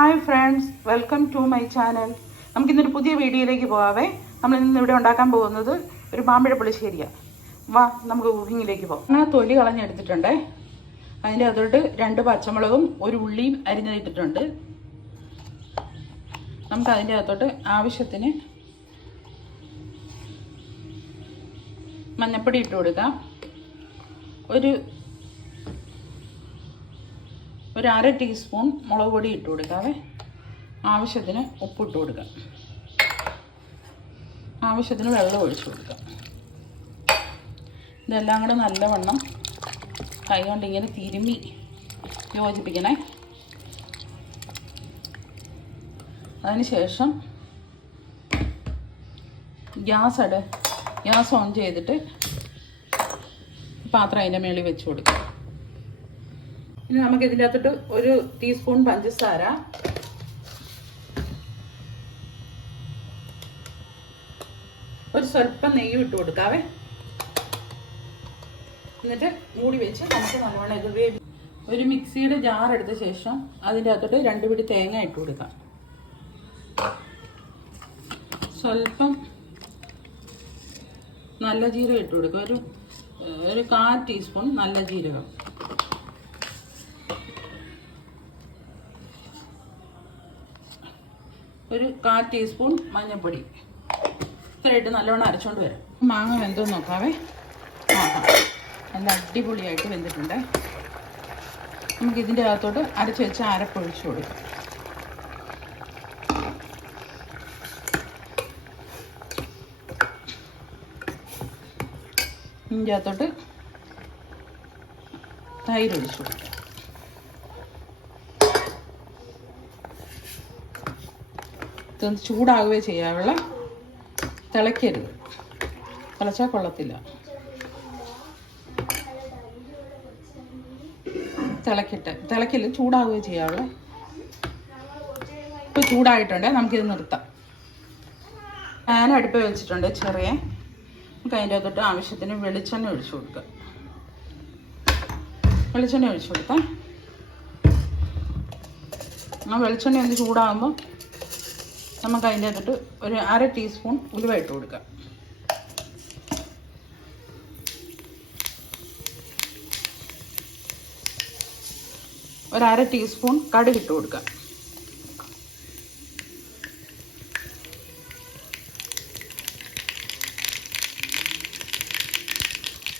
Hi friends, welcome to my channel. നമുക്കിന്നൊരു പുതിയ വീഡിയോയിലേക്ക് പോകാവേ. നമ്മളിന്ന് ഇവിടെ ഉണ്ടാക്കാൻ പോകുന്നത് ഒരു മാമ്പഴ പുളിശ്ശേരിയാണ്. വാ, നമുക്ക് കുക്കിങ്ങിലേക്ക് പോകാം. അങ്ങനെ തൊലി കളഞ്ഞെടുത്തിട്ടുണ്ട്. അതിൻ്റെ അതോട്ട് 2 പച്ചമുളകും ഒരു ഉള്ളിയും അരിഞ്ഞെടുത്തിട്ടുണ്ട്. നമുക്ക് അതിൻ്റെ അകത്തോട്ട് ആവശ്യത്തിന് മഞ്ഞൾപ്പൊടി ഇട്ട് കൊടുക്കാം. ഒരു 1/2 ടീസ്പൂൺ മുളക് പൊടി ഇട്ട് കൊടുക്കാവേ. ആവശ്യത്തിന് ഉപ്പിട്ട് കൊടുക്കാം. ആവശ്യത്തിന് വെള്ളം ഒഴിച്ചു കൊടുക്കാം. ഇതെല്ലാം കൂടെ നല്ലവണ്ണം കൈ കൊണ്ട് ഇങ്ങനെ തിരുമ്മി യോജിപ്പിക്കണേ. അതിനുശേഷം ഗ്യാസ് ഓൺ ചെയ്തിട്ട് പാത്രം അതിൻ്റെ മേളിൽ വെച്ച് കൊടുക്കാം. ഇനി നമുക്ക് ഇതിൻ്റെ അകത്തോട്ട് 1 ടീസ്പൂൺ പഞ്ചസാര, ഒരു സ്വല്പം നെയ്യ് ഇട്ട് കൊടുക്കാവേ. എന്നിട്ട് മൂടി വെച്ച് നമുക്ക് നല്ലോണം ഇത് വേവി. ഒരു മിക്സിയുടെ ജാർ എടുത്ത ശേഷം അതിൻ്റെ അകത്തോട്ട് 2 പിടി തേങ്ങ ഇട്ട് കൊടുക്കാം. സ്വല്പം നല്ല ജീരകം ഇട്ട് കൊടുക്കുക. ഒരു 1/4 ടീസ്പൂൺ നല്ല ജീരകം, ഒരു 1/4 ടീസ്പൂൺ മഞ്ഞൾപ്പൊടി. ഇത്രയായിട്ട് നല്ലോണം അരച്ചോണ്ട് വരാം. മാങ്ങ വെന്തോന്ന് നോക്കാവേ. നല്ല അടിപൊളിയായിട്ട് വെന്തിട്ടുണ്ട്. നമുക്ക് ഇതിൻ്റെ അകത്തോട്ട് അരച്ച് വെച്ച് അരപ്പൊഴിച്ച് കൊടുക്കാം. ഇതിൻ്റെ അകത്തോട്ട് തൈര് ഒഴിച്ച് കൊടുക്കാം. ഇതൊന്ന് ചൂടാകുകയോ ചെയ്യാവുള്ള, തിളയ്ക്കരുത്, തിളച്ചാൽ കൊള്ളത്തില്ല. തിളക്കില്ല, ചൂടാകുകയോ ചെയ്യാവുള്ള. ഇപ്പോൾ ചൂടായിട്ടുണ്ട്, നമുക്കിത് നിർത്താം. ഞാൻ അടുപ്പ് വെച്ചിട്ടുണ്ട് ചെറിയ. നമുക്ക് അതിൻ്റെ അകത്തോട്ട് ആവശ്യത്തിന് വെളിച്ചെണ്ണ ഒഴിച്ചു കൊടുക്കുക. വെളിച്ചെണ്ണ ഒഴിച്ചു കൊടുക്കാം. ആ വെളിച്ചെണ്ണ ഒന്ന് ചൂടാകുമ്പോൾ നമുക്ക് അതിൻ്റെ അകത്തോട്ട് ഒരു 1/2 ടീസ്പൂൺ ഉലുവ ഇട്ട് കൊടുക്കാം. ഒരു 1/2 ടീസ്പൂൺ കടുക് ഇട്ട് കൊടുക്കാം.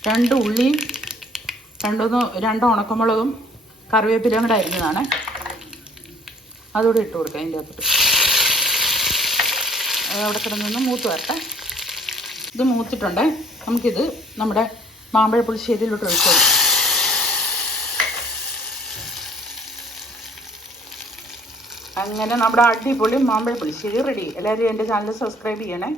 രണ്ട് ഉള്ളിയും 2 ഉണക്കമുളകും കറിവേപ്പിലയും കൂടെ അരിഞ്ഞതാണ്. അതുകൂടെ ഇട്ട് കൊടുക്കാം അതിൻ്റെ അകത്തോട്ട്. അവിടെ കിടന്നൊന്ന് മൂത്ത് വരട്ടെ. ഇത് മൂത്തിട്ടുണ്ട്. നമുക്കിത് നമ്മുടെ മാമ്പഴ പുളിശ്ശേരിയിലോട്ട് ഒഴിച്ചു കൊടുക്കാം. അങ്ങനെ നമ്മുടെ അടിപൊളി മാമ്പഴ പുളിശ്ശേരി റെഡി. എല്ലാവരും എൻ്റെ ചാനൽ സബ്സ്ക്രൈബ് ചെയ്യണേ.